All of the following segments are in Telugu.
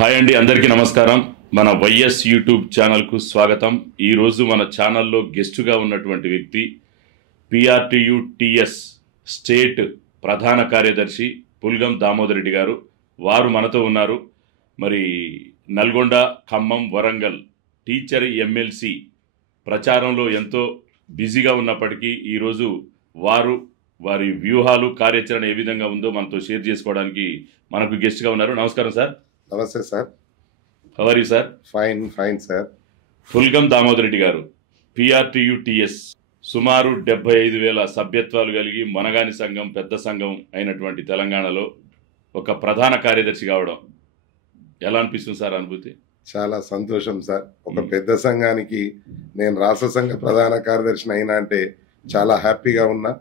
హాయ్ అండి, అందరికీ నమస్కారం. మన వైఎస్ యూట్యూబ్ ఛానల్కు స్వాగతం. ఈరోజు మన ఛానల్లో గెస్టుగా ఉన్నటువంటి వ్యక్తి పిఆర్టీయు టిఎస్ స్టేట్ ప్రధాన కార్యదర్శి పుల్గం దామోదర్ రెడ్డి గారు. వారు మనతో ఉన్నారు. మరి నల్గొండ, ఖమ్మం, వరంగల్ టీచర్ ఎమ్మెల్సీ ప్రచారంలో ఎంతో బిజీగా ఉన్నప్పటికీ ఈరోజు వారి వ్యూహాలు, కార్యాచరణ ఏ విధంగా ఉందో మనతో షేర్ చేసుకోవడానికి మనకు గెస్ట్గా ఉన్నారు. నమస్కారం సార్. నమస్తే sir. How are you sir? Fine sir. Pulgam Damodar Reddy గారు, పిఆర్టీయు టిఎస్ సుమారు 75,000 సభ్యత్వాలు కలిగి మనగాని సంఘం, పెద్ద సంఘం అయినటువంటి తెలంగాణలో ఒక ప్రధాన కార్యదర్శి కావడం ఎలా అనిపిస్తుంది సార్ అనుభూతి? చాలా సంతోషం సార్. ఒక పెద్ద సంఘానికి నేను రాష్ట్ర సంఘ ప్రధాన కార్యదర్శిని అయినా అంటే చాలా హ్యాపీగా ఉన్నా.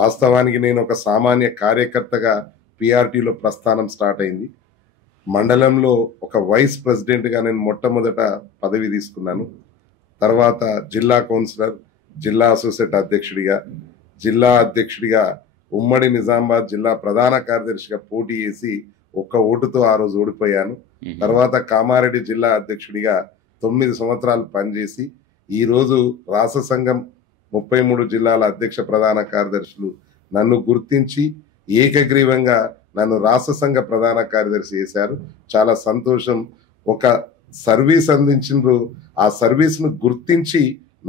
వాస్తవానికి నేను ఒక సామాన్య కార్యకర్తగా పిఆర్టీలో ప్రస్థానం స్టార్ట్ అయింది. మండలంలో ఒక వైస్ ప్రెసిడెంట్గా నేను మొట్టమొదట పదవి తీసుకున్నాను. తర్వాత జిల్లా కౌన్సిలర్, జిల్లా అసోసియేట్ అధ్యక్షుడిగా, జిల్లా అధ్యక్షుడిగా, ఉమ్మడి నిజామాబాద్ జిల్లా ప్రధాన కార్యదర్శిగా పోటీ చేసి ఒక్క ఓటుతో ఆ రోజు ఓడిపోయాను. తర్వాత కామారెడ్డి జిల్లా అధ్యక్షుడిగా 9 సంవత్సరాలు పనిచేసి ఈరోజు రాష్ట్ర సంఘం 33 జిల్లాల అధ్యక్ష ప్రధాన కార్యదర్శులు నన్ను గుర్తించి ఏకగ్రీవంగా నన్ను రాష్ట్ర సంఘ ప్రధాన కార్యదర్శి చేశారు. చాలా సంతోషం. ఒక సర్వీస్ అందించిండ్రు, ఆ సర్వీస్ ను గుర్తించి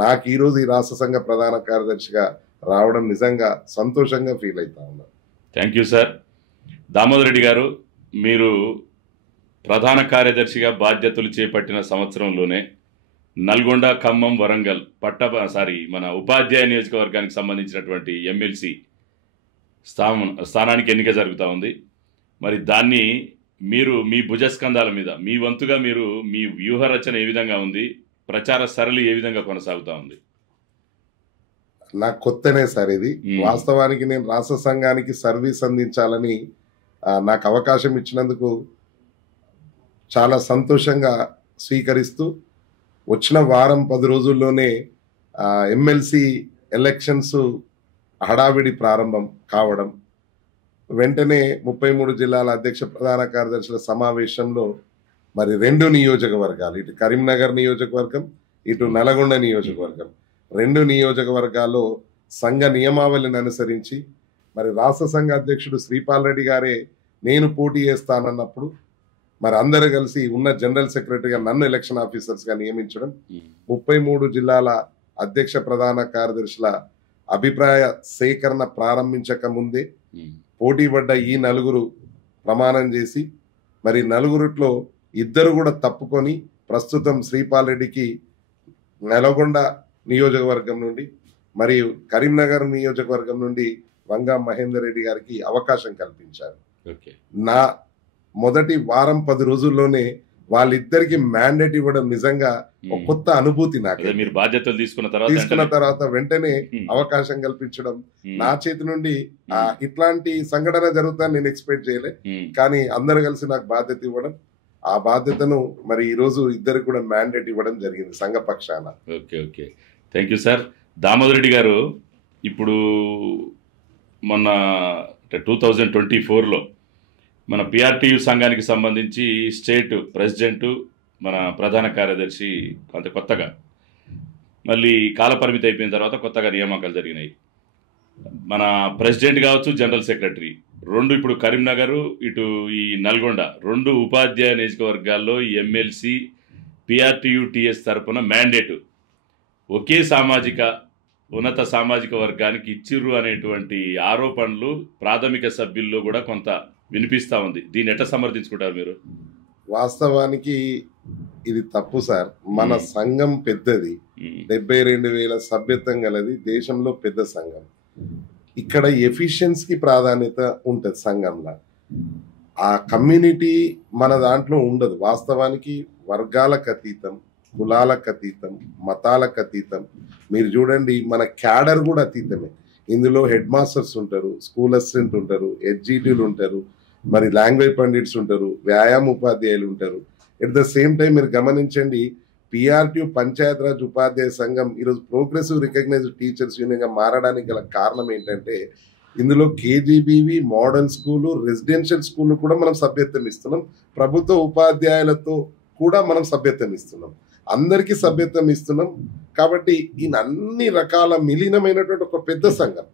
నాకు ఈరోజు ఈ రాష్ట్ర సంఘ ప్రధాన కార్యదర్శిగా రావడం నిజంగా సంతోషంగా ఫీల్ అవుతా ఉన్నా. Thank you sir. Damodar Reddy గారు, మీరు ప్రధాన కార్యదర్శిగా బాధ్యతలు చేపట్టిన సంవత్సరంలోనే నల్గొండ, ఖమ్మం, వరంగల్ మన ఉపాధ్యాయ నియోజకవర్గానికి సంబంధించినటువంటి ఎమ్మెల్సీ స్థానానికి ఎన్నిక జరుగుతూ ఉంది. మరి దాన్ని మీరు మీ భుజస్కంధాల మీద మీ వంతుగా మీరు మీ వ్యూహ రచన ఏ విధంగా ఉంది, ప్రచార సరళి ఏ విధంగా కొనసాగుతూ ఉంది? నాకు కొత్తనే సార్ ఇది. వాస్తవానికి నేను రాష్ట్ర సంఘానికి సర్వీస్ అందించాలని నాకు అవకాశం ఇచ్చినందుకు చాలా సంతోషంగా స్వీకరిస్తూ వచ్చిన వారం 10 రోజుల్లోనే ఎమ్మెల్సీ ఎలక్షన్స్ హడావిడి ప్రారంభం కావడం, వెంటనే 33 జిల్లాల అధ్యక్ష ప్రధాన కార్యదర్శుల సమావేశంలో మరి 2 నియోజకవర్గాలు, ఇటు కరీంనగర్ నియోజకవర్గం, ఇటు నల్గొండ నియోజకవర్గం, 2 నియోజకవర్గాల్లో సంఘ నియమావళిని అనుసరించి మరి రాష్ట్ర సంఘ అధ్యక్షుడు శ్రీపాల్ రెడ్డి గారే నేను పోటీ చేస్తానన్నప్పుడు మరి అందరూ కలిసి ఉన్న జనరల్ సెక్రటరీగా నన్ను ఎలక్షన్ ఆఫీసర్స్గా నియమించడం, 33 జిల్లాల అధ్యక్ష ప్రధాన కార్యదర్శుల అభిప్రాయ సేకరణ ప్రారంభించక ముందే పోటీ పడ్డ ఈ 4 ప్రమాణం చేసి మరి 4 2 కూడా తప్పుకొని ప్రస్తుతం శ్రీపాల్ రెడ్డికి నల్గొండ నియోజకవర్గం నుండి మరియు కరీంనగర్ నియోజకవర్గం నుండి వంగా మహేందర్ రెడ్డి గారికి అవకాశం కల్పించారు. నా మొదటి వారం 10 రోజుల్లోనే వాళ్ళిద్దరికి మ్యాండేట్ ఇవ్వడం నిజంగా ఒక కొత్త అనుభూతి. నాకు మీరు బాధ్యతలు తీసుకున్న తర్వాత వెంటనే అవకాశం కల్పించడం నా చేతి నుండి ఇట్లాంటి సంఘటన జరుగుతుందని నేను ఎక్స్పెక్ట్ చేయలే. కానీ అందరు కలిసి నాకు బాధ్యత ఇవ్వడం, ఆ బాధ్యతను మరి ఈ రోజు ఇద్దరికి కూడా మ్యాండేట్ ఇవ్వడం జరిగింది సంఘ పక్షాన. Okay, thank you sir. Damodar Reddy గారు, ఇప్పుడు మొన్న 2024లో మన పిఆర్టీయు సంఘానికి సంబంధించి స్టేట్ ప్రెసిడెంటు, మన ప్రధాన కార్యదర్శి కొంత కొత్తగా మళ్ళీ కాలపరిమితి అయిపోయిన తర్వాత కొత్తగా నియామకాలు జరిగినాయి. మన ప్రెసిడెంట్ కావచ్చు, జనరల్ సెక్రటరీ 2 ఇప్పుడు కరీంనగర్, ఇటు ఈ నల్గొండ 2 ఉపాధ్యాయ నియోజకవర్గాల్లో ఎమ్మెల్సీ పిఆర్టీయు టిఎస్ తరఫున మ్యాండేటు ఒకే ఉన్నత సామాజిక వర్గానికి ఇచ్చిర్రు అనేటువంటి ఆరోపణలు ప్రాథమిక సభ్యుల్లో కూడా కొంత వినిపిస్తా ఉంది. దీన్ని ఎట్లా సమర్థించుకుంటారు మీరు? వాస్తవానికి ఇది తప్పు సార్. మన సంఘం పెద్దది, 72,000 సభ్యత్వం గలది, దేశంలో పెద్ద సంఘం. ఇక్కడ ఎఫిషియన్సీకి ప్రాధాన్యత ఉంటుంది సంఘంలో. ఆ కమ్యూనిటీ మన దాంట్లో ఉండదు. వాస్తవానికి వర్గాలకు అతీతం, కులాలకు అతీతం, మతాలకు అతీతం. మీరు చూడండి, మన క్యాడర్ కూడా అతీతమే. ఇందులో హెడ్ మాస్టర్స్ ఉంటారు, స్కూల్ అసిస్టెంట్ ఉంటారు, హెచ్జిటీలు ఉంటారు, మరి లాంగ్వేజ్ పండిట్స్ ఉంటారు, వ్యాయామ ఉపాధ్యాయులు ఉంటారు. ఎట్ ద సేమ్ టైం మీరు గమనించండి, పిఆర్టీయు పంచాయతీరాజ్ ఉపాధ్యాయ సంఘం ఈరోజు ప్రోగ్రెసివ్ రికగ్నైజ్డ్ టీచర్స్ యూనియన్గా మారడానికి గల కారణం ఏంటంటే ఇందులో KGBV, model school, residential school కూడా మనం సభ్యత్వం ఇస్తున్నాం. ప్రభుత్వ ఉపాధ్యాయులతో కూడా మనం సభ్యత్వం ఇస్తున్నాం. అందరికీ సభ్యత్వం ఇస్తున్నాం. కాబట్టి ఈయన అన్ని రకాల మిలీనమైనటువంటి ఒక పెద్ద సంఘం.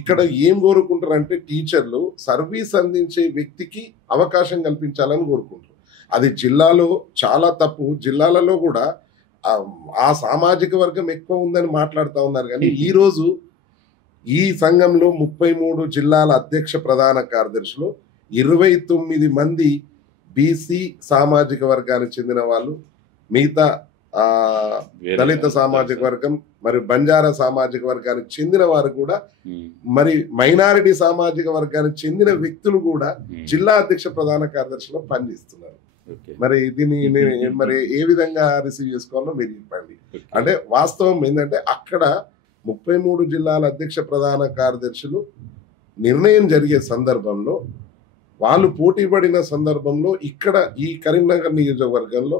ఇక్కడ ఏం కోరుకుంటారంటే టీచర్లు సర్వీస్ అందించే వ్యక్తికి అవకాశం కల్పించాలని కోరుకుంటారు. అది జిల్లాలో చాలా తప్పు. జిల్లాలలో కూడా ఆ సామాజిక వర్గం ఎక్కువ ఉందని మాట్లాడుతూ ఉన్నారు. కానీ ఈ రోజు ఈ సంఘంలో 33 జిల్లాల అధ్యక్ష ప్రధాన కార్యదర్శులు 29 మంది బీసీ సామాజిక వర్గానికి చెందిన వాళ్ళు, మిగతా దళిత సామాజిక వర్గం మరియు బంజారా సామాజిక వర్గానికి చెందిన వారు కూడా, మరి మైనారిటీ సామాజిక వర్గానికి చెందిన వ్యక్తులు కూడా జిల్లా అధ్యక్ష ప్రధాన కార్యదర్శిలో పనిచేస్తున్నారు. మరి దీన్ని మరి ఏ విధంగా రిసీవ్ చేసుకోవాలో మీరు చెప్పండి. అంటే వాస్తవం ఏంటంటే అక్కడ 33 జిల్లాల అధ్యక్ష ప్రధాన కార్యదర్శులు నిర్ణయం జరిగే సందర్భంలో, వాళ్ళు పోటీ పడిన సందర్భంలో ఇక్కడ ఈ కరీంనగర్ నియోజకవర్గంలో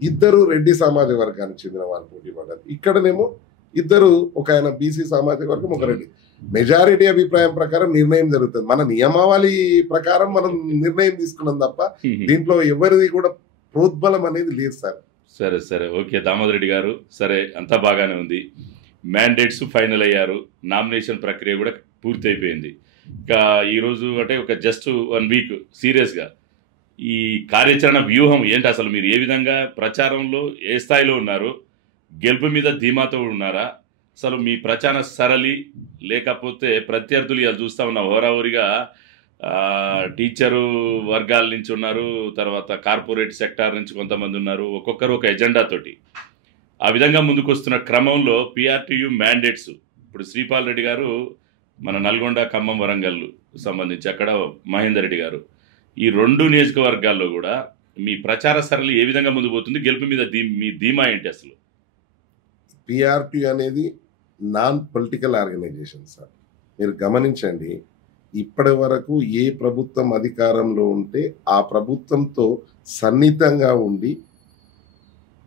2 రెడ్డి సామాజిక వర్గానికి చెందిన వాళ్ళు పోటీ పడ్డారు. ఇక్కడనేమో 2, ఒక ఆయన బీసీ సామాజిక వర్గం, ఒక రెడ్డి. మెజారిటీ అభిప్రాయం ప్రకారం నిర్ణయం జరుగుతుంది. మన నియమావళి ప్రకారం మనం నిర్ణయం తీసుకున్నాం తప్ప దీంట్లో ఎవరిది కూడా ప్రోద్బలం అనేది లేదు సార్. సరే సరే, ఓకే దామోదర్ రెడ్డి గారు, సరే అంతా బాగానే ఉంది. మ్యాండేట్స్ ఫైనల్ అయ్యారు, నామినేషన్ ప్రక్రియ కూడా పూర్తి అయిపోయింది. ఇంకా ఈరోజు అంటే ఒక జస్ట్ 1 వీక్ సీరియస్గా ఈ కార్యాచరణ వ్యూహం ఏంటి? అసలు మీరు ఏ విధంగా ప్రచారంలో ఏ స్థాయిలో ఉన్నారు? గెలుపు మీద ధీమాతో ఉన్నారా? అసలు మీ ప్రచార సరళి లేకపోతే ప్రత్యర్థులు ఇలా చూస్తూ ఉన్న హోరాహోరీగా టీచరు వర్గాల నుంచి ఉన్నారు, తర్వాత కార్పొరేట్ సెక్టార్ నుంచి కొంతమంది ఉన్నారు, ఒక్కొక్కరు ఒక ఎజెండాతోటి ఆ విధంగా ముందుకు వస్తున్న క్రమంలో పిఆర్టీయూ మ్యాండేట్స్ ఇప్పుడు శ్రీపాల్ రెడ్డి గారు మన నల్గొండ, ఖమ్మం, వరంగల్ సంబంధించి, అక్కడ మహేందర్ రెడ్డి గారు, ఈ 2 నియోజకవర్గాల్లో కూడా మీ ప్రచార సరళి ఏ విధంగా ముందుకు పోతుంది? గెలుపు మీద మీ ధీమా ఏంటి అసలు? పిఆర్టీ అనేది నాన్ పొలిటికల్ ఆర్గనైజేషన్ సార్. మీరు గమనించండి, ఇప్పటి వరకు ఏ ప్రభుత్వం అధికారంలో ఉంటే ఆ ప్రభుత్వంతో సన్నిహితంగా ఉండి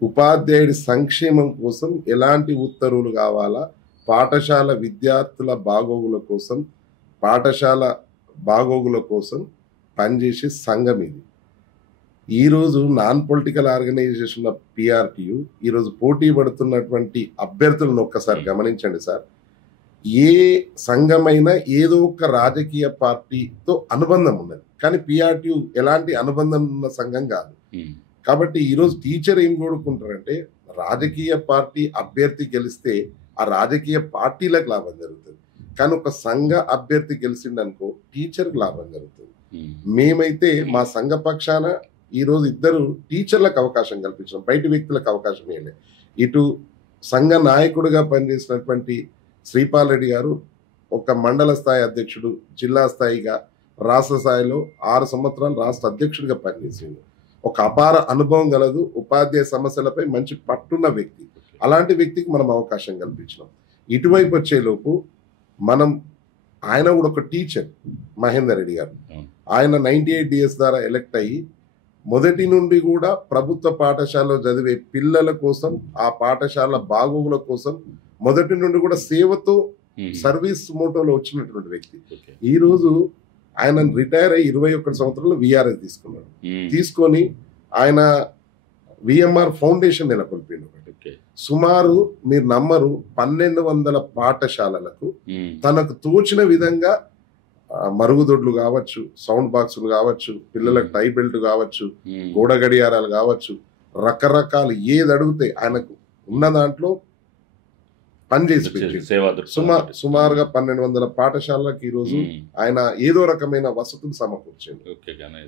ఉపాధ్యాయుడి సంక్షేమం కోసం ఎలాంటి ఉత్తర్వులు కావాలా, పాఠశాల విద్యార్థుల బాగోగుల కోసం, పాఠశాల బాగోగుల కోసం పనిచేసే సంఘం ఇది. ఈరోజు నాన్ పొలిటికల్ ఆర్గనైజేషన్ పిఆర్టీయు ఈరోజు పోటీ పడుతున్నటువంటి అభ్యర్థులను ఒక్కసారి గమనించండి సార్. ఏ సంఘమైనా ఏదో ఒక రాజకీయ పార్టీతో అనుబంధం ఉన్నది, కానీ పిఆర్టీయు ఎలాంటి అనుబంధం ఉన్న సంఘం కాదు. కాబట్టి ఈరోజు టీచర్ ఏం కోరుకుంటారంటే, రాజకీయ పార్టీ అభ్యర్థి గెలిస్తే ఆ రాజకీయ పార్టీలకు లాభం జరుగుతుంది, కానీ ఒక సంఘ అభ్యర్థి గెలిచిండనుకో టీచర్కి లాభం జరుగుతుంది. మేమైతే మా సంఘ పక్షాన ఈరోజు 2 టీచర్లకు అవకాశం కల్పించాం, బయట వ్యక్తులకు అవకాశం ఇవ్వలే. ఇటు సంఘ నాయకుడిగా పనిచేసినటువంటి శ్రీపాల్ రెడ్డి గారు ఒక మండల స్థాయి అధ్యక్షుడు, జిల్లా స్థాయిగా, రాష్ట్ర స్థాయిలో 6 సంవత్సరాలు రాష్ట్ర అధ్యక్షుడిగా పనిచేసిండు. ఒక అపార అనుభవం గలదు, ఉపాధ్యాయ సమస్యలపై మంచి పట్టున్న వ్యక్తి. అలాంటి వ్యక్తికి మనం అవకాశం కల్పించినాం. ఇటువైపు వచ్చేలోపు ఆయన కూడా ఒక టీచర్, మహేందర్ రెడ్డి గారు, ఆయన 98 DS ద్వారా ఎలక్ట్ అయ్యి మొదటి నుండి కూడా ప్రభుత్వ పాఠశాలలో చదివే పిల్లల కోసం, ఆ పాఠశాల బాగోగుల కోసం మొదటి నుండి కూడా సేవతో సర్వీస్ మోటోలో వచ్చినటువంటి వ్యక్తి. ఈ రోజు ఆయన రిటైర్ అయ్యి 21 సంవత్సరాలు విఆర్ఎస్ తీసుకున్నాడు. తీసుకొని ఆయన విఎంఆర్ ఫౌండేషన్ నెలకొల్పిండు. సుమారు మీరు నమ్మరు 1200 పాఠశాలలకు తనకు తోచిన విధంగా మరుగుదొడ్లు కావచ్చు, సౌండ్ బాక్సులు కావచ్చు, పిల్లలకు టై బెల్ట్ కావచ్చు, గోడ గడియారాలు కావచ్చు, రకరకాలు ఏది అడిగితే ఆయనకు ఉన్న దాంట్లో పనిచేసి సుమారుగా 1200 పాఠశాలలకు ఈ రోజు ఆయన ఏదో రకమైన వసతులు సమకూర్చింది.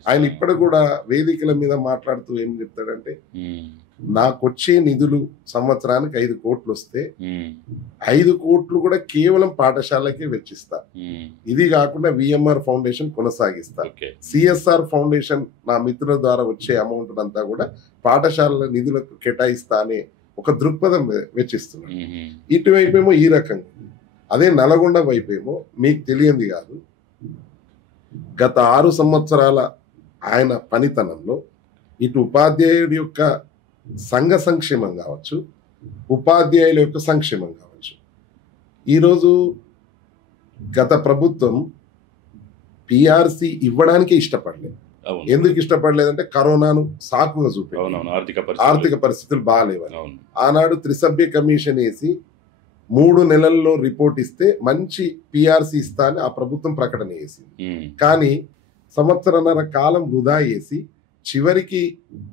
ఆయన ఇప్పుడు కూడా వేదికల మీద మాట్లాడుతూ ఏం చెప్తాడంటే, నాకొచ్చే నిధులు సంవత్సరానికి 5 కోట్లు వస్తే 5 కోట్లు కూడా కేవలం పాఠశాలకే వెచ్చిస్తా. ఇది కాకుండా విఎంఆర్ ఫౌండేషన్ కొనసాగిస్తా. సిఎస్ఆర్ ఫౌండేషన్ నా మిత్రుల ద్వారా వచ్చే అమౌంట్ అంతా కూడా పాఠశాలల నిధులకు కేటాయిస్తా అనే ఒక దృక్పథం వెచ్చిస్తున్నాడు. ఇటువైపేమో ఈ రకంగా, అదే నల్గొండ వైపేమో మీకు తెలియంది కాదు, గత 6 సంవత్సరాల ఆయన పనితనంలో ఇటు ఉపాధ్యాయుడి యొక్క సంఘ సంక్షేమం కావచ్చు, ఉపాధ్యాయుల యొక్క సంక్షేమం కావచ్చు, ఈరోజు గత ప్రభుత్వం పిఆర్సి ఇవ్వడానికి ఇష్టపడలేదు. ఎందుకు ఇష్టపడలేదంటే కరోనాను సాకుగా చూపెట్టారు, ఆర్థిక పరిస్థితులు బాగాలేవని. ఆనాడు త్రిసభ్య కమిషన్ వేసి 3 నెలల్లో రిపోర్ట్ ఇస్తే మంచి పిఆర్సి ఇస్తా అని ఆ ప్రభుత్వం ప్రకటన చేసింది. కానీ సంవత్సరన్నర కాలం వృధా చేసి చివరికి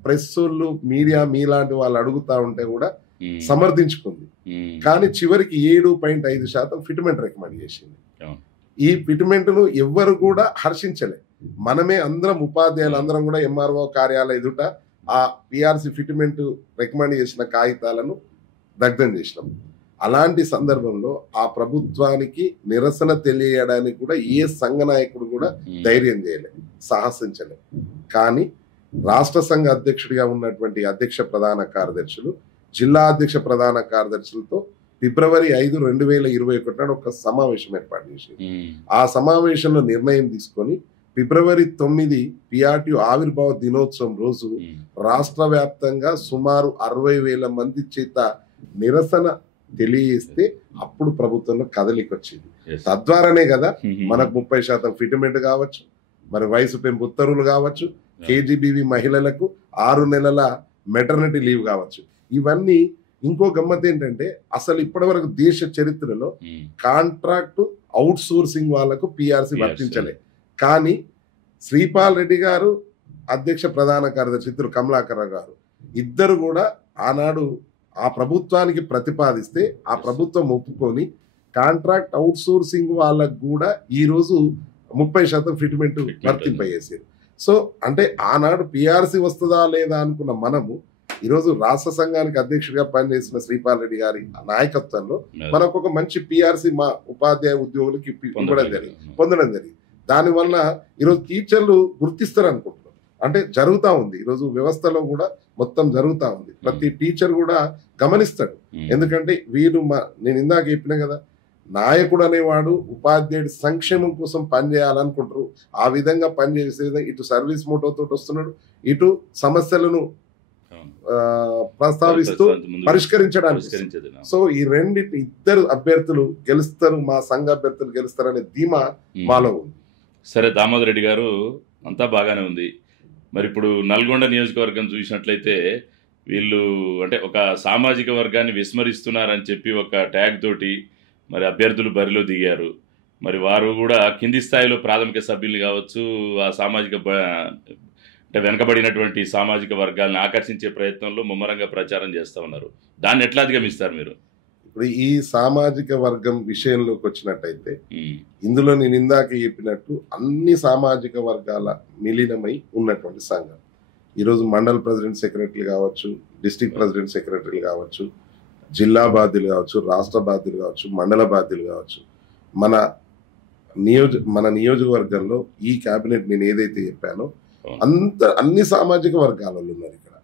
ప్రెస్ వాళ్ళు, మీడియా మీలాంటి వాళ్ళు అడుగుతా ఉంటే కూడా సమర్థించుకుంది. కానీ చివరికి 7.5% ఫిట్మెంట్ రికమెండ్ చేసింది. ఈ ఫిట్మెంట్ ను ఎవ్వరు కూడా హర్షించలే. మనమే అందరం ఉపాధ్యాయులు అందరం కూడా ఎంఆర్ఓ కార్యాలయ ఎదుట ఆ పిఆర్సి ఫిట్మెంట్ రికమెండ్ చేసిన కాగితాలను దగ్ధం చేసినాం. అలాంటి సందర్భంలో ఆ ప్రభుత్వానికి నిరసన తెలియడానికి కూడా ఏ సంఘ నాయకుడు కూడా ధైర్యం చేయలే, సాహసించలే. కానీ రాష్ట్ర సంఘ అధ్యక్షుడిగా ఉన్నటువంటి అధ్యక్ష ప్రధాన కార్యదర్శులు, జిల్లా అధ్యక్ష ప్రధాన కార్యదర్శులతో ఫిబ్రవరి 5, 2021 నాడు ఒక సమావేశం ఏర్పాటు చేసింది. ఆ సమావేశంలో నిర్ణయం తీసుకొని ఫిబ్రవరి 9 పిఆర్టీ ఆవిర్భావ దినోత్సవం రోజు రాష్ట్ర వ్యాప్తంగా సుమారు 60,000 మంది చేత నిరసన తెలియజేస్తే అప్పుడు ప్రభుత్వంలో కదలిక వచ్చింది. తద్వారానే కదా మనకు 30% ఫిట్మెంట్ కావచ్చు, మరి వయసు పెంపు ఉత్తర్వులు కావచ్చు, కేజీబీవీ మహిళలకు 6 నెలల మెటర్నిటీ లీవ్ కావచ్చు. ఇవన్నీ ఇంకో గమ్మత్ ఏంటంటే అసలు ఇప్పటి వరకు దేశ చరిత్రలో కాంట్రాక్ట్ అవుట్ సోర్సింగ్ వాళ్లకు పిఆర్సి వర్తించలే. కానీ శ్రీపాల్ రెడ్డి గారు, అధ్యక్ష ప్రధాన కార్యదర్శి ఇద్దరు కమలాకర్ గారు, ఇద్దరు కూడా ఆనాడు ఆ ప్రభుత్వానికి ప్రతిపాదిస్తే ఆ ప్రభుత్వం ఒప్పుకొని కాంట్రాక్ట్ అవుట్ సోర్సింగ్ వాళ్ళకు కూడా ఈ రోజు 30% ఫిట్మెంట్ వర్తింపజేసారు. సో అంటే ఆనాడు పిఆర్సి వస్తుందా లేదా అనుకున్న మనము ఈరోజు రాష్ట్ర సంఘానికి అధ్యక్షుడిగా పనిచేసిన శ్రీపాల్ రెడ్డి గారి నాయకత్వంలో మనకు ఒక మంచి పిఆర్సి మా ఉపాధ్యాయ ఉద్యోగులకి పొందడం జరిగింది. దానివల్ల ఈరోజు టీచర్లు గుర్తిస్తారు అనుకుంటున్నారు. అంటే జరుగుతూ ఉంది, ఈరోజు వ్యవస్థలో కూడా మొత్తం జరుగుతూ ఉంది. ప్రతి టీచర్ కూడా గమనిస్తాడు. ఎందుకంటే వీరు నేను ఇందాక చెప్పిన కదా, నాయకుడు అనేవాడు ఉపాధ్యాయుడి సంక్షేమం కోసం పనిచేయాలనుకుంటారు. ఆ విధంగా పనిచేసే ఇటు సర్వీస్ మోటోతో వస్తున్నాడు, ఇటు సమస్యలను ప్రస్తావిస్తూ పరిష్కరించడానికి. సో ఈ ఇద్దరు అభ్యర్థులు గెలుస్తారు, మా సంఘ అభ్యర్థులు గెలుస్తారు అనే ధీమా మాలో ఉంది. సరే, దామోదర్ రెడ్డి గారు అంతా బాగానే ఉంది. మరి ఇప్పుడు నల్గొండ నియోజకవర్గం చూసినట్లయితే వీళ్ళు అంటే ఒక సామాజిక వర్గాన్ని విస్మరిస్తున్నారని చెప్పి ఒక ట్యాగ్ తోటి మరి అభ్యర్థులు బరిలో దిగారు. మరి వారు కూడా కింది స్థాయిలో ప్రాథమిక సభ్యులు కావచ్చు, ఆ సామాజిక అంటే వెనకబడినటువంటి సామాజిక వర్గాలను ఆకర్షించే ప్రయత్నంలో ముమ్మరంగా ప్రచారం చేస్తూ ఉన్నారు. దాన్ని ఎట్లా అధిగమిస్తారు మీరు? ఇప్పుడు ఈ సామాజిక వర్గం విషయంలోకి వచ్చినట్టయితే ఇందులో నేను ఇందాక చెప్పినట్టు అన్ని సామాజిక వర్గాల మిలీనమై ఉన్నటువంటి సంఘం. ఈరోజు మండల్ ప్రెసిడెంట్ సెక్రటరీలు కావచ్చు, డిస్ట్రిక్ట్ ప్రెసిడెంట్ సెక్రటరీలు కావచ్చు, జిల్లా బాధ్యులు కావచ్చు, రాష్ట్ర బాధ్యులు కావచ్చు, మండల బాధ్యులు కావచ్చు, మన నియోజకవర్గంలో ఈ కేబినెట్ నేను ఏదైతే చెప్పానో అన్ని సామాజిక వర్గాలలో ఉన్నారు. ఇక్కడ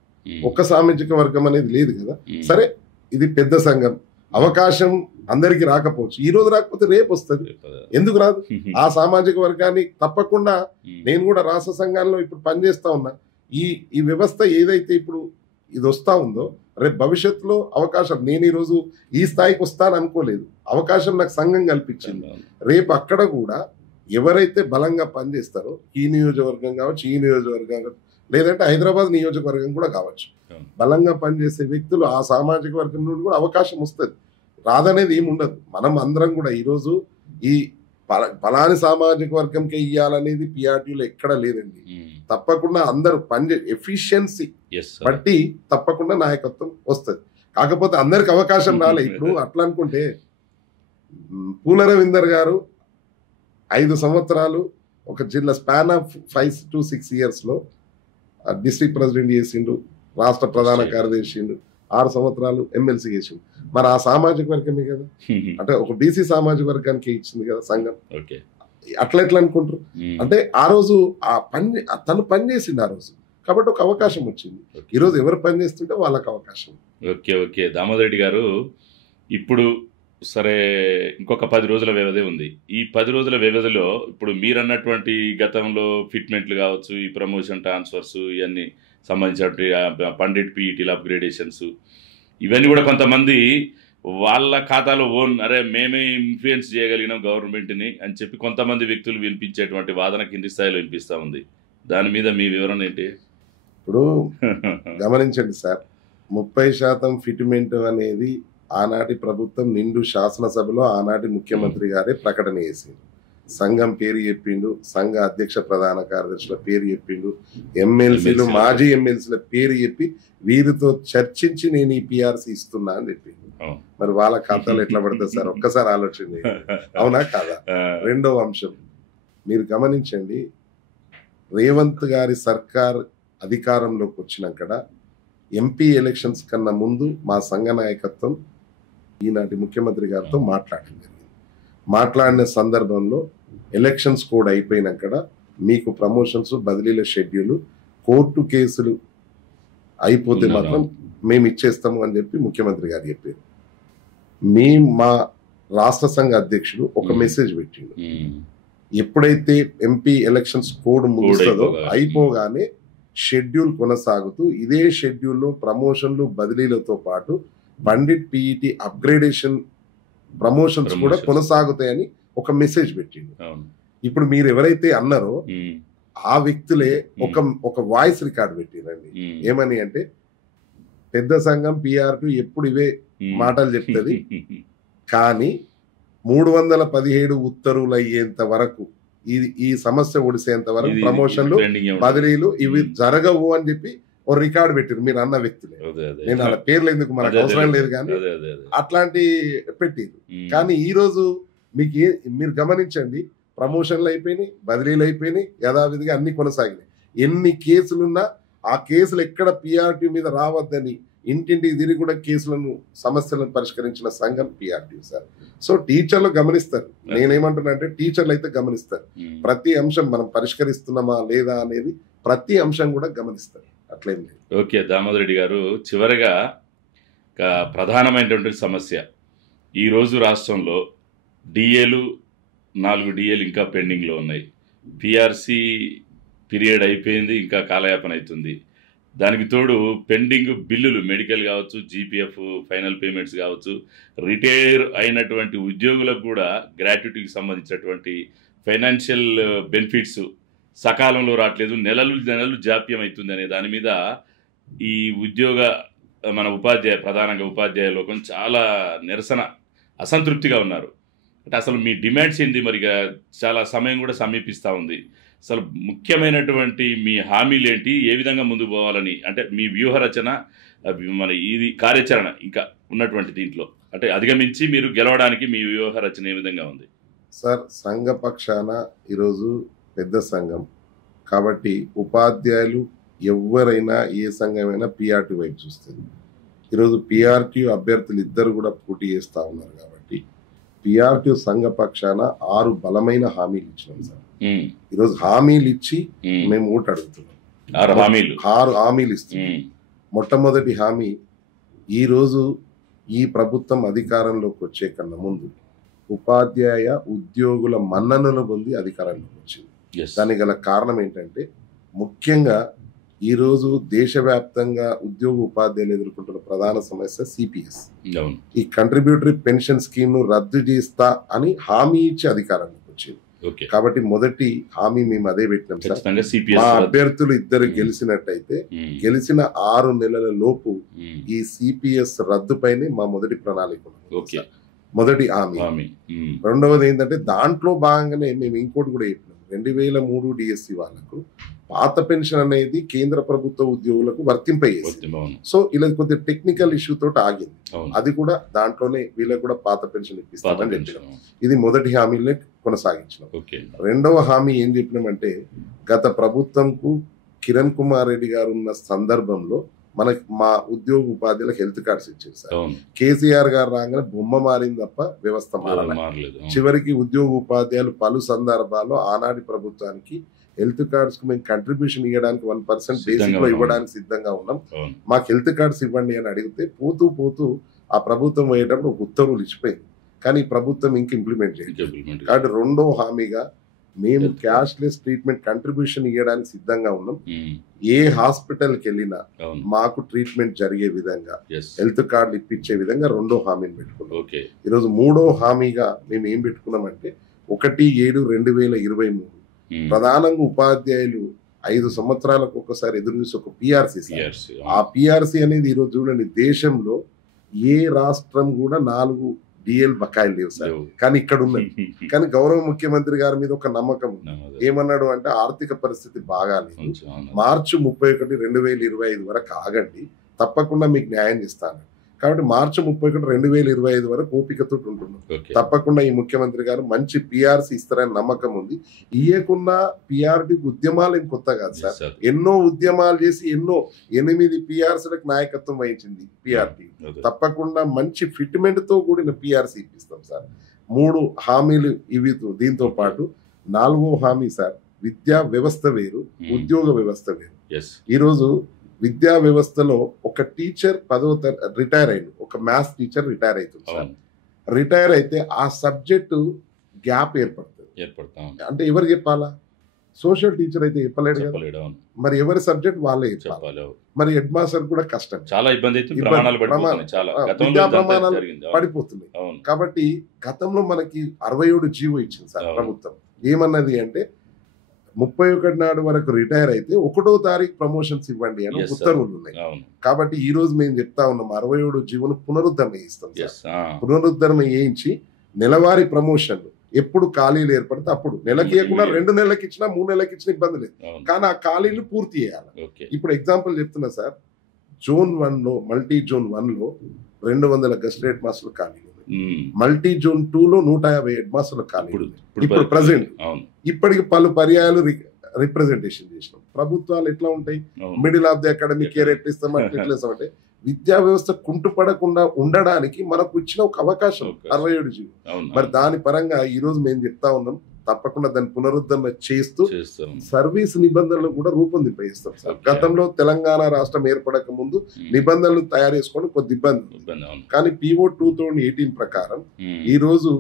ఒక్క సామాజిక వర్గం అనేది లేదు కదా. సరే, ఇది పెద్ద సంఘం, అవకాశం అందరికి రాకపోవచ్చు. ఈ రోజు రాకపోతే రేపు వస్తుంది, ఎందుకు రాదు? ఆ సామాజిక వర్గాన్ని తప్పకుండా నేను కూడా రాష్ట్ర సంఘాల్లో ఇప్పుడు పనిచేస్తా ఉన్నా. ఈ వ్యవస్థ ఏదైతే ఇప్పుడు ఇది వస్తా ఉందో రేపు భవిష్యత్తులో అవకాశం, నేను ఈరోజు ఈ స్థాయికి వస్తాను అనుకోలేదు, అవకాశం నాకు సంఘం కల్పించింది. రేపు అక్కడ కూడా ఎవరైతే బలంగా పనిచేస్తారో ఈ నియోజకవర్గం కావచ్చు, ఈ నియోజకవర్గం కావచ్చు, లేదంటే హైదరాబాద్ నియోజకవర్గం కూడా కావచ్చు, బలంగా పనిచేసే వ్యక్తులు ఆ సామాజిక వర్గం నుండి కూడా అవకాశం వస్తుంది. రాదనేది ఏమి ఉండదు. మనం అందరం కూడా ఈరోజు ఈ ఫలాని సామాజిక వర్గంకే ఇయ్యాలనేది పిఆర్టీలో ఎక్కడ లేదండి. తప్పకుండా అందరూ ఎఫిషియన్సీ బట్టి తప్పకుండా నాయకత్వం వస్తుంది. కాకపోతే అందరికి అవకాశం రాలే. ఇప్పుడు అట్లా అనుకుంటే పూల రవీందర్ గారు 5 సంవత్సరాలు ఒక జిల్లా స్పాన్ ఆఫ్ 5 to 6 years లో డిస్ట్రిక్ట్ ప్రెసిడెంట్ చేసిండు, రాష్ట్ర ప్రధాన కార్యదర్శి 6 సంవత్సరాలు ఎమ్మెల్సీ చేసిండు. మరి ఆ సామాజిక వర్గమే కదా, అంటే ఒక బీసీ సామాజిక వర్గానికి ఇచ్చింది కదా సంఘం. అట్లా ఎట్లా అనుకుంటారు? అంటే ఆ రోజు తను పనిచేసిండు ఆ రోజు, కాబట్టి ఒక అవకాశం వచ్చింది. ఈరోజు ఎవరు పనిచేస్తుంటే వాళ్ళకి అవకాశం. ఓకే దామోదర్ రెడ్డి గారు, ఇప్పుడు సరే ఇంకొక 10 రోజుల వ్యవధి ఉంది. ఈ 10 రోజుల వ్యవధిలో ఇప్పుడు మీరన్నటువంటి గతంలో ఫిట్మెంట్లు కావచ్చు, ఈ ప్రమోషన్ ట్రాన్స్ఫర్స్, ఇవన్నీ సంబంధించినటువంటి పండిట్ పీఈటీల అప్గ్రేడేషన్స్, ఇవన్నీ కూడా కొంతమంది వాళ్ళ ఖాతాలో ఓన్ అరే మేమే ఇన్ఫ్లుయెన్స్ చేయగలిగినాం గవర్నమెంట్ని అని చెప్పి కొంతమంది వ్యక్తులు వినిపించేటువంటి వాదన కింది స్థాయిలో వినిపిస్తూ ఉంది. దాని మీద మీ వివరణ ఏంటి? ఇప్పుడు గమనించండి సార్, 30% ఫిట్మెంట్ అనేది ఆనాటి ప్రభుత్వం నిండు శాసనసభలో ఆనాటి ముఖ్యమంత్రి గారే ప్రకటన చేసిండు. సంఘం పేరు చెప్పిండు, సంఘ అధ్యక్ష ప్రధాన కార్యదర్శుల పేరు చెప్పిండు, ఎమ్మెల్సీలు మాజీ ఎమ్మెల్సీల పేరు చెప్పి వీరితో చర్చించి నేను ఈ పిఆర్సీ ఇస్తున్నా అని చెప్పిండు. మరి వాళ్ళ ఖాతాలు ఎట్లా పడతాయి సార్? ఒక్కసారి ఆలోచన చేయండి. అవునా కాదా? రెండవ అంశం మీరు గమనించండి, రేవంత్ గారి సర్కార్ అధికారంలోకి వచ్చినాక ఎంపీ ఎలక్షన్స్ కన్నా ముందు మా సంఘ నాయకత్వం ఈనాటి ముఖ్యమంత్రి గారితో మాట్లాడింది. మాట్లాడిన సందర్భంలో ఎలక్షన్స్ కోడ్ అయిపోయినాక మీకు ప్రమోషన్స్ బదిలీల షెడ్యూల్ కోర్టు కేసులు అయిపోతే మాత్రం మేము ఇచ్చేస్తాము అని చెప్పి ముఖ్యమంత్రి గారు చెప్పారు. మా రాష్ట్ర సంఘ అధ్యక్షుడు ఒక మెసేజ్ పెట్టిండు, ఎప్పుడైతే ఎంపీ ఎలక్షన్స్ కోడ్ ముగుస్తుందో అయిపోగానే షెడ్యూల్ కొనసాగుతూ ఇదే షెడ్యూల్లో ప్రమోషన్లు బదిలీలతో పాటు పండిట్ పిఈటి అప్గ్రేడేషన్ ప్రమోషన్స్ కూడా కొనసాగుతాయని ఒక మెసేజ్ పెట్టిండు. ఇప్పుడు మీరు ఎవరైతే అన్నారో ఆ వ్యక్తులే ఒక వాయిస్ రికార్డ్ పెట్టిరండి. ఏమని అంటే, పెద్ద సంఘం పిఆర్2 ఎప్పుడు ఇవే మాటలు చెప్తుంది, కానీ 317 ఉత్తర్వులు అయ్యేంత వరకు ఈ సమస్య ఒడిసేంత వరకు ప్రమోషన్లు బదిలీలు ఇవి జరగవు అని చెప్పి ఒక రికార్డు పెట్టారు మీరు అన్న వ్యక్తులే. నేను అలా పేర్లు ఎందుకు మనకు అవసరం లేదు, కానీ అట్లాంటి పెట్టారు. కానీ ఈ రోజు మీరు గమనించండి, ప్రమోషన్లు అయిపోయినాయి, బదిలీలు అయిపోయినాయి, యథావిధిగా అన్ని కొనసాగినాయి. ఎన్ని కేసులున్నా ఆ కేసులు ఎక్కడ పిఆర్టీ మీద రావద్దని ఇంటింటికి తిరిగి కూడా కేసులను సమస్యలను పరిష్కరించిన సంఘం పిఆర్టీ సార్. సో టీచర్లు గమనిస్తారు. నేనేమంటున్నా అంటే టీచర్లు అయితే గమనిస్తారు. ప్రతి అంశం మనం పరిష్కరిస్తున్నామా లేదా అనేది ప్రతి అంశం కూడా గమనిస్తారు. అట్లేం లేదు. ఓకే దామోదర్ రెడ్డి గారు, చివరిగా ప్రధానమైనటువంటి సమస్య ఈరోజు రాష్ట్రంలో డిఏలు 4 డిఏలు ఇంకా పెండింగ్లో ఉన్నాయి. పిఆర్సీ పీరియడ్ అయిపోయింది, ఇంకా కాలయాపన అవుతుంది. దానికి తోడు పెండింగ్ బిల్లులు మెడికల్ కావచ్చు, జీపీఎఫ్ ఫైనల్ పేమెంట్స్ కావచ్చు, రిటైర్ అయినటువంటి ఉద్యోగులకు కూడా గ్రాట్యుటీకి సంబంధించినటువంటి ఫైనాన్షియల్ బెనిఫిట్స్ సకాలంలో రావట్లేదు, నెలలు జాప్యం అవుతుంది అనే దాని మీద ఈ మన ప్రధానంగా ఉపాధ్యాయ లోకం చాలా నిరసన అసంతృప్తిగా ఉన్నారు. అంటే అసలు మీ డిమాండ్స్ ఏంది? మరి చాలా సమయం కూడా సమీపిస్తూ ఉంది. అసలు ముఖ్యమైనటువంటి మీ హామీలు ఏంటి? ఏ విధంగా ముందుకు పోవాలని, అంటే మీ వ్యూహరచన, మన ఇది కార్యాచరణ ఇంకా ఉన్నటువంటి దీంట్లో అంటే అధిగమించి మీరు గెలవడానికి మీ వ్యూహరచన ఏ విధంగా ఉంది? సార్, సంఘ పక్షాన ఈరోజు పెద్ద సంఘం కాబట్టి ఉపాధ్యాయులు ఎవరైనా ఏ సంఘమైనా పిఆర్టీ వైపు చూస్తుంది. ఈరోజు పిఆర్టీ అభ్యర్థులు ఇద్దరు కూడా పోటీ చేస్తూ ఉన్నారు కాబట్టి పిఆర్టీ సంఘ పక్షాన 6 బలమైన హామీలు ఇచ్చినాం సార్. ఈరోజు హామీలు ఇచ్చి మేము ఓటు అడుగుతున్నాం. 6 హామీలు ఇస్తున్నాం. మొట్టమొదటి హామీ, ఈరోజు ఈ ప్రభుత్వం అధికారంలోకి వచ్చే కన్నా ముందు ఉపాధ్యాయ ఉద్యోగుల మన్ననలు పొంది అధికారంలోకి వచ్చింది. దానికి గల కారణం ఏంటంటే, ముఖ్యంగా ఈరోజు దేశవ్యాప్తంగా ఉద్యోగ ఉపాధ్యాయులు ఎదుర్కొంటున్న ప్రధాన సమస్య సిపిఎస్. ఈ కంట్రిబ్యూటరీ పెన్షన్ స్కీమ్ ను రద్దు చేస్తా అని హామీ ఇచ్చి అధికారంలోకి వచ్చింది. కాబట్టి మొదటి హామీ మేము అదే పెట్టినాం సార్. మా అభ్యర్థులు ఇద్దరు గెలిచినట్టయితే గెలిచిన 6 నెలల లోపు ఈ సిపిఎస్ రద్దుపైనే మా మొదటి ప్రణాళిక. మొదటి హామీ. రెండవది ఏంటంటే, దాంట్లో భాగంగానే మేము ఇంకోటి కూడా చెప్పినాం. 2003 డిఎస్సి వాళ్ళకు పాత పెన్షన్ అనేది కేంద్ర ప్రభుత్వ ఉద్యోగులకు వర్తింపయ్యేది. సో ఇలా కొద్దిగా టెక్నికల్ ఇష్యూ తోటి ఆగింది. అది కూడా దాంట్లోనే వీళ్ళకి కూడా పాత పెన్షన్ ఇప్పిస్తామని చెప్పినాం. ఇది మొదటి హామీలనే కొనసాగించినాం. రెండవ హామీ ఏం చెప్పినామంటే, గత ప్రభుత్వంకు కిరణ్ కుమార్ రెడ్డి గారు ఉన్న సందర్భంలో మా ఉద్యోగ ఉపాధ్యాయులకు హెల్త్ కార్డ్స్ ఇచ్చారు సార్. కేసీఆర్ గారు రాగానే బొమ్మ మారింది తప్ప వ్యవస్థ మారలేదు. చివరికి ఉద్యోగ ఉపాధ్యాయులు పలు సందర్భాల్లో ఆనాటి ప్రభుత్వానికి హెల్త్ కార్డ్స్ కు మేము కంట్రిబ్యూషన్ ఇవ్వడానికి 1% బేసిక్ లో ఇవ్వడానికి సిద్ధంగా ఉన్నాం, మాకు హెల్త్ కార్డ్స్ ఇవ్వండి అని అడిగితే పోతూ ఆ ప్రభుత్వం పోయేటప్పుడు ఒక ఉత్తర్వులు ఇచ్చిపోయింది. కానీ ప్రభుత్వం ఇంక ఇంప్లిమెంట్ చేయలేదు. కాబట్టి రెండో హామీగా మేము క్యాష్లెస్ ట్రీట్మెంట్ కంట్రిబ్యూషన్ ఇవ్వడానికి సిద్ధంగా ఉన్నాం. ఏ హాస్పిటల్కి వెళ్ళినా మాకు ట్రీట్మెంట్ జరిగే విధంగా హెల్త్ కార్డులు ఇప్పించే విధంగా 2వ హామీని పెట్టుకున్నాం. ఈరోజు 3వ హామీగా మేము ఏం పెట్టుకున్నామంటే 1/7/2023 ప్రధానంగా ఉపాధ్యాయులు 5 సంవత్సరాలకు ఒకసారి ఎదురు చూసి ఒక పిఆర్సీ. ఆ పిఆర్సీ అనేది ఈరోజు చూడండి, దేశంలో ఏ రాష్ట్రం కూడా 4 డిఎల్ బకాయిలు లేవు సార్, కానీ ఇక్కడ ఉన్నది. కానీ గౌరవ ముఖ్యమంత్రి గారి మీద ఒక నమ్మకం ఏమన్నాడు అంటే, ఆర్థిక పరిస్థితి బాగాలేదు, మార్చి 31, 2025 వరకు ఆగండి, తప్పకుండా మీకు న్యాయం చేస్తాను. కాబట్టి మార్చి 31, 2025 వరకు ఓపికతో ఉంటున్నాం. తప్పకుండా ఈ ముఖ్యమంత్రి గారు మంచి పిఆర్సీ ఇస్తారని నమ్మకం ఉంది. ఇయ్యకుండా పిఆర్టీ ఉద్యమాలు ఏం కొత్త కాదు సార్, ఎన్నో ఉద్యమాలు చేసి 8 పిఆర్సీలకు నాయకత్వం వహించింది పిఆర్టీ. తప్పకుండా మంచి ఫిట్మెంట్ తో కూడిన పిఆర్సీ ఇప్పిస్తాం సార్. 3 హామీలు ఇవి. దీంతో పాటు 4వ హామీ సార్, విద్యా వ్యవస్థ వేరు, ఉద్యోగ వ్యవస్థ వేరు. ఈరోజు విద్యా వ్యవస్థలో ఒక టీచర్ 10వ రిటైర్ అయింది, ఒక మ్యాథ్స్ టీచర్ రిటైర్ అవుతుంది సార్. రిటైర్ అయితే ఆ సబ్జెక్టు గ్యాప్ ఏర్పడుతుంది. అంటే ఎవరు చెప్పాలా? సోషల్ టీచర్ అయితే చెప్పలేడు కదా, మరి ఎవరి సబ్జెక్ట్ వాళ్ళే చెప్పాలి. మరి హెడ్ మాస్టర్ కూడా కష్టం, చాలా ఇబ్బంది, విద్యా ప్రమాణాలు పడిపోతుంది. కాబట్టి గతంలో మనకి 67 జీవో ఇచ్చింది సార్ ప్రభుత్వం. ఏమన్నది అంటే 31 నాడు వరకు రిటైర్ అయితే 1వ తారీఖు ప్రమోషన్స్ ఇవ్వండి అని ఉత్తర్వులు ఉన్నాయి. కాబట్టి ఈ రోజు మేము చెప్తా ఉన్నాం, 67 జీవోను పునరుద్ధరణ చేయిస్తాం సార్. పునరుద్ధరణ చేయించి నెలవారీ ప్రమోషన్లు ఎప్పుడు ఖాళీలు ఏర్పడితే అప్పుడు, నెలకి ఇవ్వకుండా 2 నెలలకు ఇచ్చినా 3 నెలలకు ఇచ్చినా ఇబ్బంది లేదు, కానీ ఆ ఖాళీలు పూర్తి చేయాలి. ఇప్పుడు ఎగ్జాంపుల్ చెప్తున్నా సార్, జోన్ 1లో మల్టీ జోన్ 1లో 200 గెస్టెడ్ మాస్టర్లు ఖాళీలు, మల్టీ జోన్ 2లో 150 హెడ్ మాస్టర్లు ఖాళీలు. ఇప్పుడు ప్రజెంట్ ఇప్పటికి పలు పర్యాయాలు రిప్రజెంటేషన్ చేసినాం. ప్రభుత్వాలు ఎట్లా ఉంటాయి, middle of the academic care ఎట్లా ఇస్తాం అంటే విద్యా వ్యవస్థ కుంటుపడకుండా ఉండడానికి మనకు ఇచ్చిన ఒక అవకాశం 67 జీవో. మరి దాని పరంగా ఈ రోజు మేము చెప్తా ఉన్నాం, తప్పకుండా దాన్ని పునరుద్ధరణ చేస్తూ సర్వీస్ నిబంధనలు కూడా రూపొందింపజేస్తాం సార్. గతంలో తెలంగాణ రాష్ట్రం ఏర్పడక ముందు నిబంధనలు తయారు చేసుకోవడం కొద్ది ఇబ్బంది, కానీ PO 2018 ప్రకారం ఈ రోజు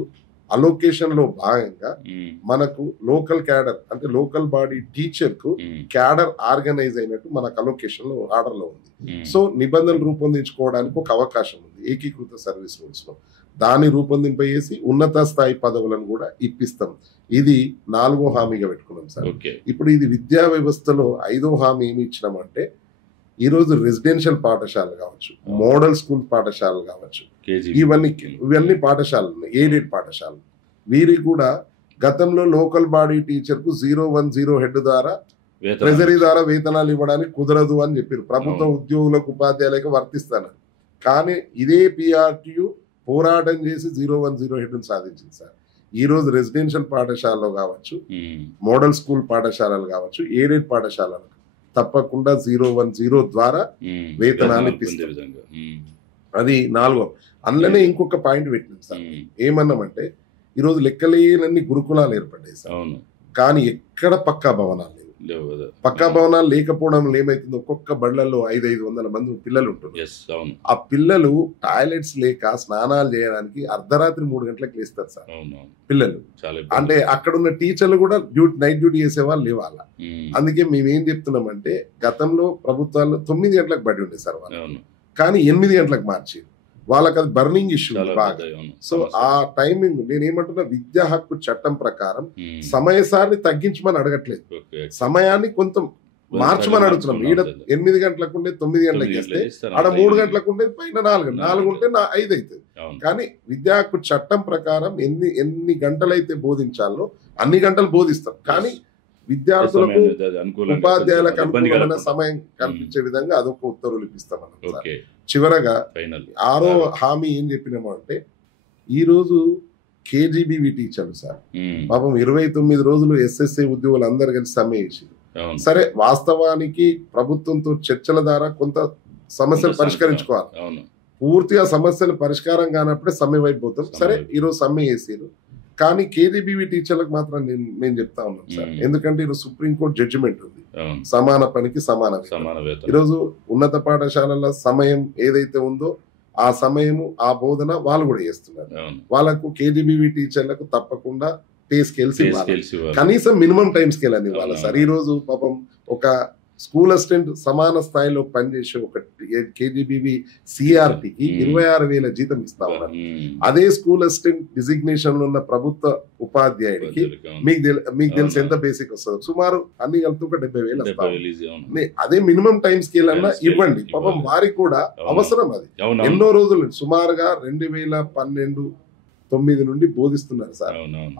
అలొకేషన్ లో భాగంగా మనకు లోకల్ క్యాడర్ అంటే లోకల్ బాడీ టీచర్ కు క్యాడర్ ఆర్గనైజ్ అయినట్టు మనకు అలొకేషన్ లో ఆర్డర్ లో ఉంది. సో నిబంధనలు రూపొందించుకోవడానికి ఒక అవకాశం ఉంది ఏకీకృత సర్వీస్ రూల్స్ లో. దాన్ని రూపొందింపజేసి ఉన్నత స్థాయి పదవులను కూడా ఇప్పిస్తాం. ఇది 4వ హామీగా పెట్టుకున్నాం సార్. ఇప్పుడు ఇది విద్యా వ్యవస్థలో 5వ హామీ ఏమి ఇచ్చినామంటే, ఈ రోజు రెసిడెన్షియల్ పాఠశాలలు కావచ్చు, మోడల్ స్కూల్ పాఠశాలలు కావచ్చు, ఇవన్నీ పాఠశాలలు ఉన్నాయి, ఎయిడెడ్ పాఠశాలలు. వీరికి కూడా గతంలో లోకల్ బాడీ టీచర్ కు 010 హెడ్ ద్వారా ట్రెజరీ ద్వారా వేతనాలు ఇవ్వడానికి కుదరదు అని చెప్పారు. ప్రభుత్వ ఉద్యోగులకు ఉపాధ్యాయులకు వర్తిస్తాను, కానీ ఇదే PRTU పోరాటం చేసి 010 హెడ్ సాధించింది సార్. ఈ రోజు రెసిడెన్షియల్ పాఠశాలలో కావచ్చు, మోడల్ స్కూల్ పాఠశాలలు కావచ్చు, ఎయిడెడ్ పాఠశాలలు తప్పకుండా 010 ద్వారా వేతనాలు ఇప్పిస్తాం. అది 4వ. అందులోనే ఇంకొక పాయింట్ పెట్టింది సార్, ఏమన్నామంటే ఈరోజు లెక్కలేనన్ని గురుకులాలు ఏర్పడ్డాయి సార్, కానీ ఎక్కడ పక్కా భవనాలు లేవు. పక్కా భవనాలు లేకపోవడం ఏమైతుంది, ఒక్కొక్క బళ్ళల్లో 500 మంది పిల్లలు ఉంటున్నారు. ఆ పిల్లలు టాయిలెట్స్ లేక స్నానాలు చేయడానికి అర్ధరాత్రి 3 గంటలకు లేస్తారు సార్ పిల్లలు. అంటే అక్కడ ఉన్న టీచర్లు కూడా నైట్ డ్యూటీ చేసే వాళ్ళు లేవాల. అందుకే మేమేం చెప్తున్నామంటే, గతంలో ప్రభుత్వాల్లో 9 గంటలకు బడి ఉండే సార్ వాళ్ళు, కానీ 8 గంటలకు మార్చారు. వాళ్ళకి అది బర్నింగ్ ఇష్యూ బాగా. సో ఆ టైమింగ్ నేనేమంటున్నా, విద్యా హక్కు చట్టం ప్రకారం సమయసాన్ని తగ్గించమని అడగట్లేదు, సమయాన్ని కొంత మార్చమని అడుగుతున్నాం. ఈడ 8 గంటలకు ఉండే 9 గంటలకు చేస్తే ఆడ 3 గంటలకు ఉండే పైన 4 ఉంటే 5 అవుతుంది. కానీ విద్యా హక్కు చట్టం ప్రకారం ఎన్ని గంటలైతే బోధించాలో అన్ని గంటలు బోధిస్తాం, కానీ విద్యార్థులకు ఉపాధ్యాయులకు అనుకూలమైన సమయం కల్పించే విధంగా అదొక ఉత్తర్వులు ఇప్పిస్తామన్నా. చివరగా 6వ హామీ ఏం చెప్పినాము అంటే, ఈ రోజు KGBV టీచర్లు సార్ పాపం 29 రోజులు SSA ఉద్యోగులు అందరు కలిసి సమ్మె చేసింది. సరే, వాస్తవానికి ప్రభుత్వంతో చర్చల ద్వారా కొంత సమస్యలు పరిష్కరించుకోవాలి. పూర్తిగా సమస్యలు పరిష్కారం కానప్పుడే సమ్మె వైపు పోతాం. సరే, ఈరోజు సమ్మె చేసారు, కానీ KGBV టీచర్లకు మాత్రం నేను చెప్తా ఉన్నాను సార్, ఎందుకంటే ఈరోజు సుప్రీంకోర్టు జడ్జిమెంట్ ఉంది, సమాన పనికి సమాన వేతనం. ఈరోజు ఉన్నత పాఠశాలల సమయం ఏదైతే ఉందో ఆ సమయము ఆ బోధన వాళ్ళు కూడా చేస్తున్నారు. వాళ్ళకు KGBV టీచర్లకు తప్పకుండా పే స్కేల్స్ ఇవ్వాలి, కనీసం మినిమం టైం స్కేల్ అని ఇవ్వాలి సార్. ఈ రోజు పాపం ఒక స్కూల్ అసిస్టెంట్ సమాన స్థాయిలో పనిచేసే ఒక కేజీబీవి సిఆర్టీకి 26,000 జీతం ఇస్తా ఉన్నారు. అదే స్కూల్ అసిస్టెంట్ డిజిగ్నేషన్ ఉన్న ప్రభుత్వ ఉపాధ్యాయుడికి మీకు తెలిసి ఎంత బేసిక్ వస్తుంది? సుమారు అన్ని కలిపి ఒక 70,000 వస్తాయి. అదే మినిమం టైం స్కేల్ అన్నా ఇవ్వండి. పాపం వారికి కూడా అవసరం అది. ఎన్నో రోజులు సుమారుగా 2012-9 నుండి బోధిస్తున్నారు సార్.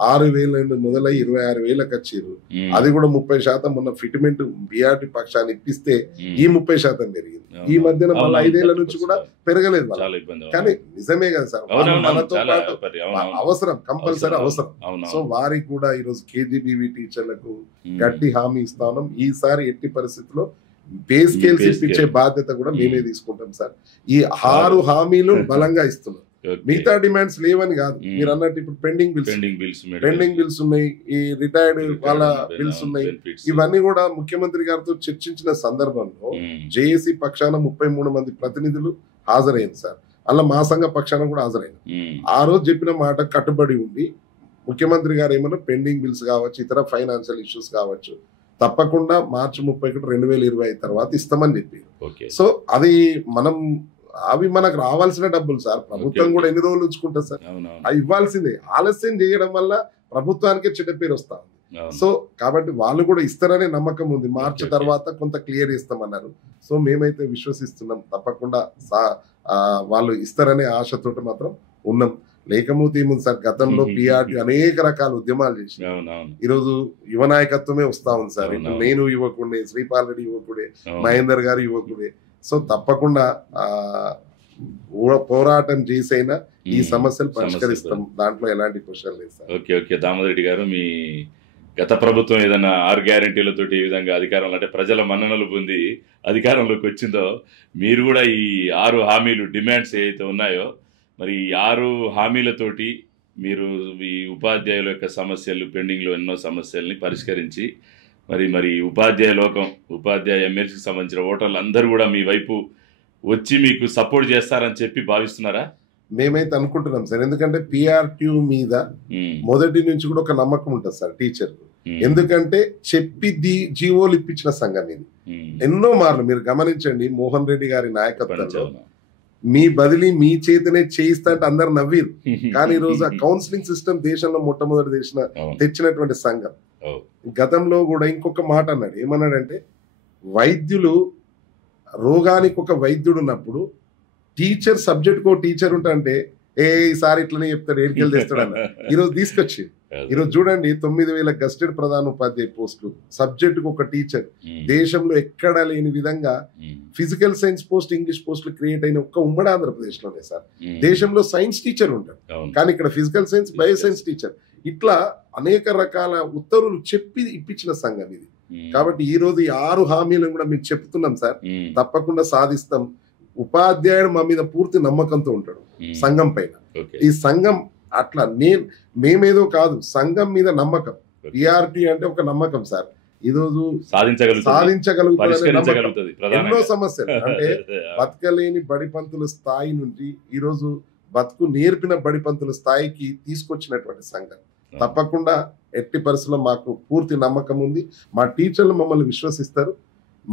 6,000 నుండి మొదలై 26,000 వచ్చారు. అది కూడా 30% మొన్న ఫిట్మెంట్ బిఆర్టీ పక్షాన్ని ఇప్పిస్తే ఈ 30% పెరిగింది. ఈ మధ్యన మళ్ళీ 5 ఏళ్ల నుంచి కూడా పెరగలేదు. కానీ నిజమే కదా సార్, మనతో పాటు అవసరం, కంపల్సరీ అవసరం. సో వారికి కూడా ఈరోజు కేజీబీవీ టీచర్లకు గట్టి హామీ ఇస్తా ఉన్నాం. ఈసారి ఎట్టి పరిస్థితుల్లో పే స్కేల్స్ ఇప్పించే బాధ్యత కూడా మేమే తీసుకుంటాం సార్. ఈ 6 హామీలు బలంగా ఇస్తున్నాం. మిగతా డిమాండ్స్ లేవని కాదు, మీరు అన్నట్టు ఇప్పుడు పెండింగ్ బిల్స్ ఉన్నాయి, ఈ రిటైర్డ్ వాళ్ళ బిల్స్ ఉన్నాయి. ఇవన్నీ కూడా ముఖ్యమంత్రి గారితో చర్చించిన సందర్భంలో జేఏసీ పక్షాన 33 మంది ప్రతినిధులు హాజరైంది సార్. అలా మా సంఘ పక్షాన కూడా హాజరైంది. ఆ రోజు చెప్పిన మాట కట్టుబడి ఉండి ముఖ్యమంత్రి గారు ఏమన్నా పెండింగ్ బిల్స్ కావచ్చు, ఇతర ఫైనాన్షియల్ ఇష్యూస్ కావచ్చు, తప్పకుండా మార్చి 31, 2025 తర్వాత ఇస్తామని చెప్పారు. సో అది అవి మనకు రావాల్సిన డబ్బులు సార్. ప్రభుత్వం కూడా ఎన్ని రోజులు ఉంచుకుంటుంది సార్, అవి ఇవ్వాల్సిందే. ఆలస్యం చేయడం వల్ల ప్రభుత్వానికే చెడ్డ పేరు వస్తా ఉంది. సో కాబట్టి వాళ్ళు కూడా ఇస్తారనే నమ్మకం ఉంది. మార్చి తర్వాత కొంత క్లియర్ ఇస్తామన్నారు. సో మేమైతే విశ్వసిస్తున్నాం, తప్పకుండా వాళ్ళు ఇస్తారనే ఆశతోటి మాత్రం ఉన్నాం. లేకపోతే ఏముంది సార్, గతంలో పిఆర్టీ అనేక రకాల ఉద్యమాలు చేసి ఈరోజు యువ నాయకత్వమే వస్తా ఉంది సార్. ఇప్పుడు నేను యువకుడే, శ్రీపాల్ రెడ్డి యువకుడే, మహేందర్ గారు యువకుడే. సో తప్పకుండా పోరాటం చేసైనా ఈ సమస్యలు పరిష్కరిస్తాం, దాంట్లో ఎలాంటి క్వశ్చన్ లేదు సార్. ఓకే దామోదర్ రెడ్డి గారు, మీ గత ప్రభుత్వం ఏదైనా 6 గ్యారెంటీలతోటి ఏ విధంగా అధికారంలో అంటే ప్రజల మన్ననలు పొంది అధికారంలోకి వచ్చిందో, మీరు కూడా ఈ 6 హామీలు డిమాండ్స్ ఏవైతే ఉన్నాయో, మరి ఈ 6 హామీలతోటి మీరు ఈ ఉపాధ్యాయుల యొక్క సమస్యలు, పెండింగ్లో ఎన్నో సమస్యల్ని పరిష్కరించి మరి ఉపాధ్యాయ ఎమ్మెల్సీకి సంబంధించిన ఓటర్లు అందరూ కూడా మీ వైపు వచ్చి మీకు సపోర్ట్ చేస్తారని చెప్పి భావిస్తున్నారా? మేమైతే అనుకుంటున్నాం సార్. ఎందుకంటే పిఆర్టీ మీద మొదటి నుంచి కూడా ఒక నమ్మకం ఉంటుంది సార్ టీచర్. ఎందుకంటే చెప్పి జీవోలు ఇప్పించిన సంఘం ఇది. ఎన్నో మార్లు మీరు గమనించండి, మోహన్ రెడ్డి గారి నాయకత్వంలో మీ బదిలీ మీ చేతనే చేయిస్తా అంటే అందరు నవ్వీరు. కానీ ఈ రోజు ఆ కౌన్సిలింగ్ సిస్టమ్ దేశంలో మొట్టమొదటి తెచ్చినటువంటి సంఘం. గతంలో కూడా ఇంకొక మాట అన్నాడు, ఏమన్నాడంటే వైద్యులు రోగానికి ఒక వైద్యుడు ఉన్నప్పుడు టీచర్ సబ్జెక్ట్ ఒక టీచర్ ఉంటాంటే ఈసారి ఇట్లనే చెప్తాడు, ఏడికెళ్ళి తెస్తాడు అన్న. ఈరోజు తీసుకొచ్చి ఈరోజు చూడండి 9,000 గస్టెడ్ ప్రధాన ఉపాధ్యాయ పోస్టులు, సబ్జెక్టుకు ఒక టీచర్. దేశంలో ఎక్కడా లేని విధంగా ఫిజికల్ సైన్స్ పోస్ట్, ఇంగ్లీష్ పోస్టులు క్రియేట్ అయిన ఒక్క ఉమ్మడి ఆంధ్రప్రదేశ్ లోనే సార్. దేశంలో సైన్స్ టీచర్ ఉంటారు, కానీ ఇక్కడ physical science, bio science teacher. ఇట్లా అనేక రకాల ఉత్తర్వులు చెప్పి ఇప్పించిన సంఘం ఇది. కాబట్టి ఈ రోజు ఈ 6 హామీలను కూడా మీకు చెప్తున్నాం సార్, తప్పకుండా సాధిస్తాం. ఉపాధ్యాయుడు మా మీద పూర్తి నమ్మకంతో ఉంటాడు సంఘం పైన. ఈ సంఘం అట్లా మేమేదో కాదు, సంఘం మీద నమ్మకం. పిఆర్టీ అంటే ఒక నమ్మకం సార్. ఈరోజు సాధించగలుగుతుంది. ఎన్నో సమస్యలు అంటే బతకలేని బడిపంతుల స్థాయి నుండి ఈరోజు బతుకు నేర్పిన బడిపంతుల స్థాయికి తీసుకొచ్చినటువంటి సంఘం. తప్పకుండా ఎట్టి పరిస్థితుల్లో మాకు పూర్తి నమ్మకం ఉంది. మా టీచర్లు మమ్మల్ని విశ్వసిస్తారు,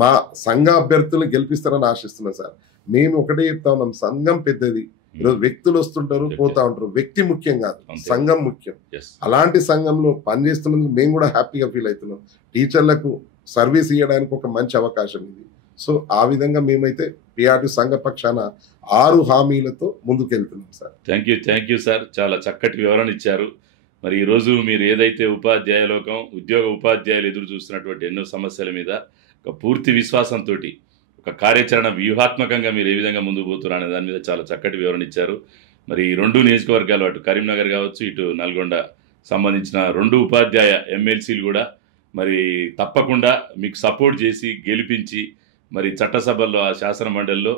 మా సంఘ అభ్యర్థులను గెలిపిస్తారని ఆశిస్తున్నాం సార్. మేము ఒకటే చెప్తా ఉన్నాం, సంఘం పెద్దది. ఈరోజు వ్యక్తులు వస్తుంటారు, పోతా ఉంటారు. వ్యక్తి ముఖ్యం కాదు, సంఘం ముఖ్యం. అలాంటి సంఘంలో పనిచేస్తున్నందుకు మేము కూడా హ్యాపీగా ఫీల్ అవుతున్నాం. టీచర్లకు సర్వీస్ ఇవ్వడానికి ఒక మంచి అవకాశం ఇది. సో ఆ విధంగా మేమైతే పిఆర్టీ సంఘ పక్షాన 6 హామీలతో ముందుకెళ్తున్నాం సార్. థ్యాంక్ యూ సార్, చాలా చక్కటి వివరణ ఇచ్చారు. మరి ఈరోజు మీరు ఏదైతే ఉపాధ్యాయ లోకం, ఉపాధ్యాయులు ఎదురు చూస్తున్నటువంటి ఎన్నో సమస్యల మీద ఒక పూర్తి విశ్వాసంతో ఒక కార్యాచరణ వ్యూహాత్మకంగా మీరు ఏ విధంగా ముందుకు పోతున్నారు అనే దాని మీద చాలా చక్కటి వివరణ ఇచ్చారు. మరి 2 నియోజకవర్గాలు, అటు కరీంనగర్ కావచ్చు, ఇటు నల్గొండ సంబంధించిన 2 ఉపాధ్యాయ ఎమ్మెల్సీలు కూడా మరి తప్పకుండా మీకు సపోర్ట్ చేసి గెలిపించి మరి చట్టసభల్లో, ఆ శాసన మండలిలో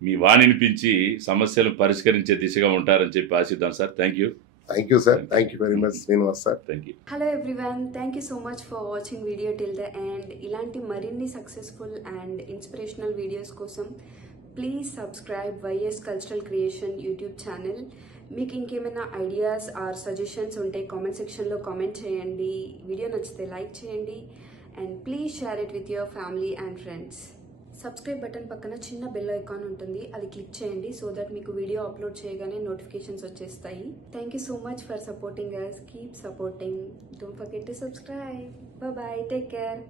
మీ వాణినిపించి సమస్యలు పరిష్కరించే దిశగా ఉంటారని చెప్పి ఆశిద్దాం sir. Thank you sir. Thank you very much, Srinivas sir. Thank you. Hello everyone, thank you so much for watching video till the end. Ilanti marinni successful and inspirational videos kosam please subscribe YS Cultural Creation YouTube channel మీకు ఇంకేమైనా ఐడియాస్ ఆర్ సజెషన్స్ ఉంటే కామెంట్ సెక్షన్లో కామెంట్ చేయండి. వీడియో నచ్చితే లైక్ చేయండి and please share it with your family and friends. Subscribe button పక్కన చిన్న బెల్ ఐకాన్ ఉంటుంది, అది క్లిక్ చేయండి సో దట్ మీకు వీడియో అప్లోడ్ చేయగానే నోటిఫికేషన్స్ వచ్చేస్తాయి. Thank you so much for supporting us. Keep supporting. Don't forget to subscribe. Bye, take care.